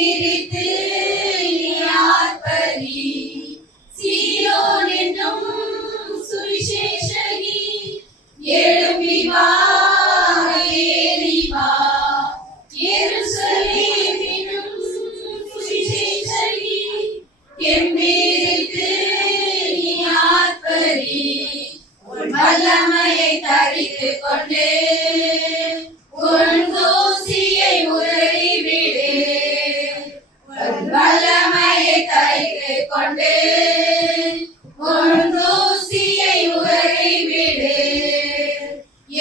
எம்பீரித்து யார்பரி சீயோன் என்னும் சுவிசேஷகி எழும்பி வா ஏறி வா எருசலேம் என்னும் சுவிசேஷகி எம்பீரித்து யார்பரி உன் வல்லமையை தரித்து கொண்டு உன் தூசியை உதறிவிடு உன் வல்லமையை தரித்து கொண்டு உன் தூசியை உதறிவிடு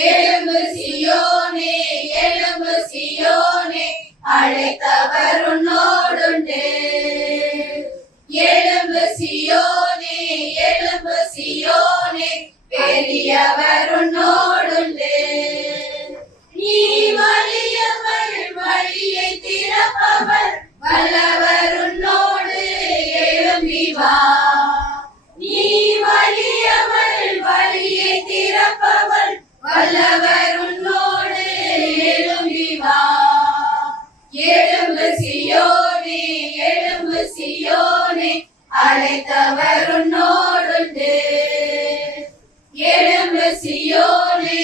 எழும்பு சியோனே எழும்பு சியோனே அழைத்தவர் உன்னோடுண்டு எழும்பு சியோனே எழும்பு சியோனே பெரியவர் உன்னோடுண்டு நீ வலியவர் வழியை திறப்பவர் வல்லவர் உன்னோடு எழும்பி வா நீ வலியவர் வழியை திறப்பவர் வல்லவர் உன்னோடு எழும்பி வா எழும்பு சியோனே எழும்பு சியோனே அழைத்தவர் உன்னோடுண்டு எழும்பு சியோனே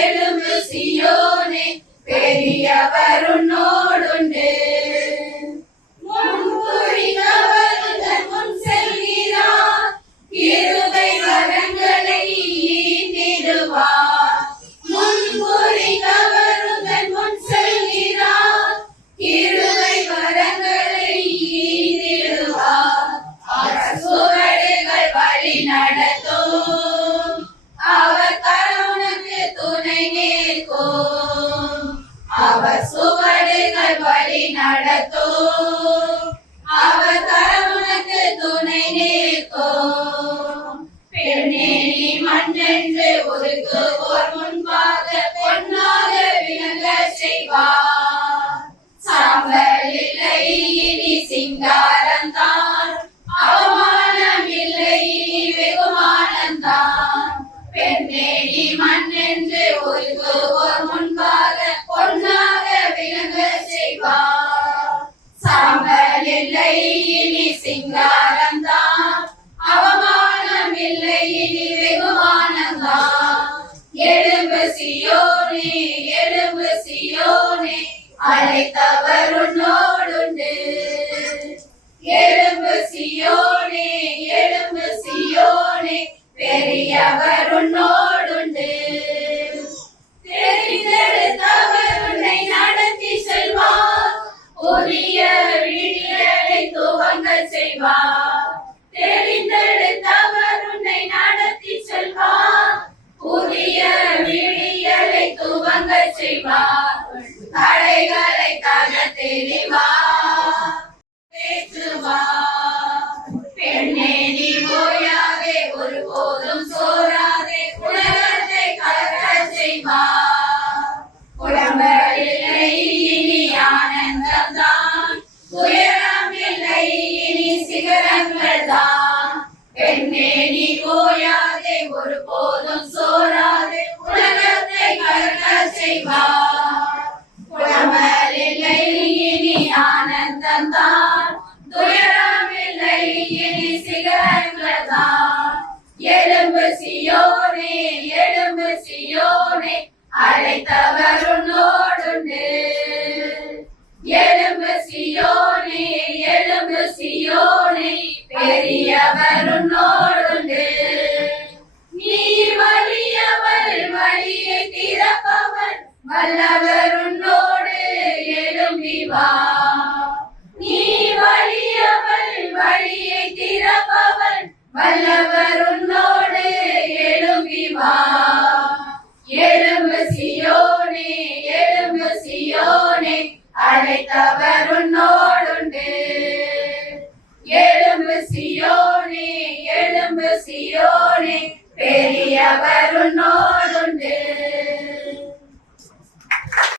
எழும்பு சியோனே பெரியவர் உன்னோடுண்டு முன்குறித்தவர் முன் செல்கிறார் கிருபை வரங்களை ஈந்திடுவார் முன்குறித்தவர் முன் செல்கிறார் கிருபை வரங்களை ஈந்திடுவார் அவர் சுவடுகள் வழி நடத்தும் அவர் கருணைக்கு துணை நிற்கும் அவர் சுவடுகள் வழி நடத்தும் அவர் கருணைக்கு துணை நிற்கும் பெண்ணே நீ மண்ணென்று ஒதுக்குவோர் முன்பாக பொன்னாக விளங்க செய்வார் சாம்பல் இல்லை இனி சிங்காரம் தான் அவமானம் இல்லை இனி வெகுமானம் தான் பெண்ணே நீ மண்ணென்று ஒதுக்குவோர் முன்பாக பொன்னாக விளங்க செய்வார் சாம்பல் இல்லை இனி சிங்காரம் தான் அவமானம் இல்லை இனி வெகுமானம் தான் எழும்பு சியோனே எழும்பு சியோனே அழைத்தவர் உன்னோடுண்டு எழும்பு சியோனே எழும்பு சியோனே பெரியவர் உன்னோடுண்டு தெரிந்தெடுத்தவர் உன்னை நடத்தி செல்வார் புதிய விடியலை துவங்க செய்வார் தெரிந்தெடுத்தவர் உன்னை நடத்தி செல்வார் புதிய விடியலை துவங்க செய்வார் தடைகளை தகர்த்தெறிவார் பெண்ணே நீ ஓயாதே ஒருபோதும் சோராதே உலகத்தை கலக்கச் செய்வார் புலம்பலில்லை இனி ஆனந்தம் தான் துயரம் இல்லை இனி சிகரங்கள் தான் பெண்ணே நீ ஓயாதே ஒருபோதும் சோராதே உலகத்தை கலக்கச் செய்வார் புலம்பலில்லை இனி ஆனந்தம் தான் துயரம் இல்லை இனி சிகரங்கள் தான் எழும்பு சியோனே எழும்பு சியோனே அழைத்தவர் உன்னோடுண்டு எழும்பு சியோனே எழும்பு சியோனே பெரியவர் உன்னோடுண்டு நீ வலியவர் வழியை திறப்பவர் வல்லவர் உன்னோடு எழும்பி வா நீ வலியவர் வழியை திறப்பவர் வல்லவர் உன்னோடு எழும்பி வா எழும்பு சியோனே எழும்பு சியோனே அழைத்தவர் உன்னோடுண்டு எழும்பு சியோனே எழும்பு சியோனே பெரியவர் உன்னோடுண்டு